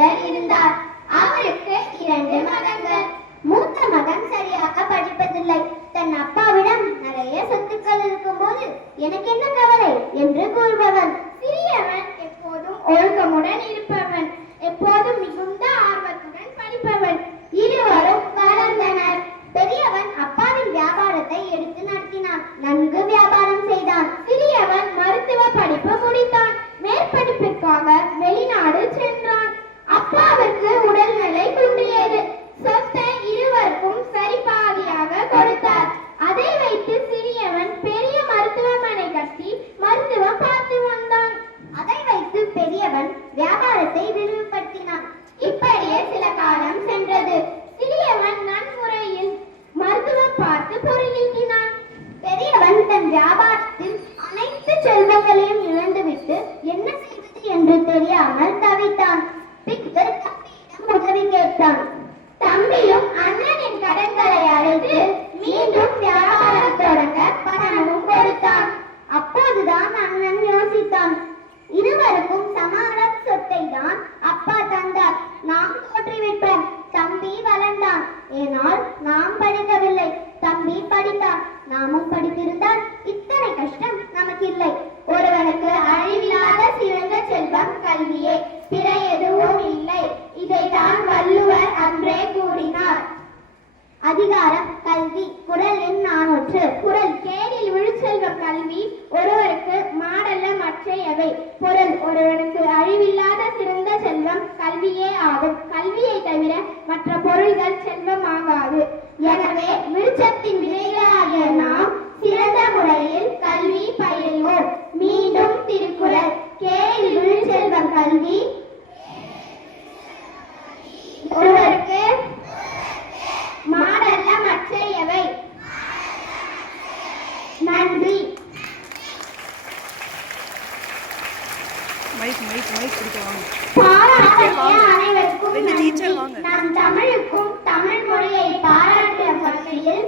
மனிதர் இருந்தார். அவருக்கு 2 மகன்கள். மூத்த மகன் சரியாக படிப்பதில்லை. தன் அப்பாவிடம் நிறைய சொத்துக்கள் இருக்கும்போது எனக்கு என்ன கவலை என்று கூறுபவன். சிறியவன் எப்போதும் ஒழுக்கமுடன் இருப்பவன், எப்போதும் மிகுந்த ஆர்வத்துடன் படிப்பவன். இருவரும் வளர்ந்தனர். பெரியவன் அப்பாவின் வியாபாரத்தை எடுத்து நடத்தினான். நன்கு வியாபாரம் செய்தான். சிறியவன் மருத்துவ படிப்பு முடித்தான். மேற்படிப்பிற்காக வெளிநாடு சென்றான். அப்பாவிற்கு உடல்நிலை குன்றியது. சொத்தை இருவருக்கும் சரிபாதியாக கொடுத்தார். அதை வைத்து சிறியவன் பெரிய மருத்துவமனை கட்டி மருத்துவம் பார்த்து வந்தான். அதை வைத்து பெரியவன் வியாபாரத்தை விரிவுபடுத்தினான். இப்படியே சில காலம் சென்றது. சிறியவன் நன்முறையில் மருத்துவம் பார்த்து பொருளீட்டினான். பெரியவன் தன் வியாபாரத்தில் அனைத்து செல்வங்களையும் இழந்துவிட்டு என்ன செய்வது என்று தெரியாமல் தவித்தான். பின்பு தம்பியிடம் உதவி கேட்டான். தம்பியும் அண்ணனின் கடன்களை அடைத்து மீண்டும் வியாபாரம் தொடங்க பணமும் கொடுத்தான். அப்போதுதான் அண்ணன் யோசித்தான். இருவருக்கும் சமான சொத்தை தான் அப்பா தந்தார். நாம் தோற்றுவிட்டோம். தம்பி வளர்ந்தான். ஏனால் நாம் படிக்கவில்லை. தம்பி படித்தான். நாமும் படித்திருந்தால் இத்தனை கஷ்டம் நமக்கு இல்லை. ஒருவனுக்கு அழிவில்லாத சிறந்த செல்வம் கல்வியே, பிற எதுவும் இல்லை. இதைத்தான் வள்ளுவர் அன்றே கூறினார். அதிகாரம் கல்வி. குறள் எண் 400. குறள். கேடில் விழுச்செல்வம் கல்வி, ஒருவருக்கு மாடல்ல மற்றையவை. பொருள். ஒருவனுக்கு அழிவில்லாத சிறந்த செல்வம் கல்வியே ஆகும். கல்வியை தவிர மற்ற பொருள்கள் செல்வமாகாது. எனவே விருட்சத்தின் விதைகளாகிய நாம் சிறந்த முறையில் கல்வி பயில்வோம். மீண்டும் திருக்குறள். கேடில் விழுச்செல்வம் கல்வி, ஒருவருக்கு மாடல்ல மற்றையவை. நன்றி. அனைவருக்கும் நன்றி. நம் தமிழுக்கும் தமிழ் மொழியை பாராட்டுற வகையில்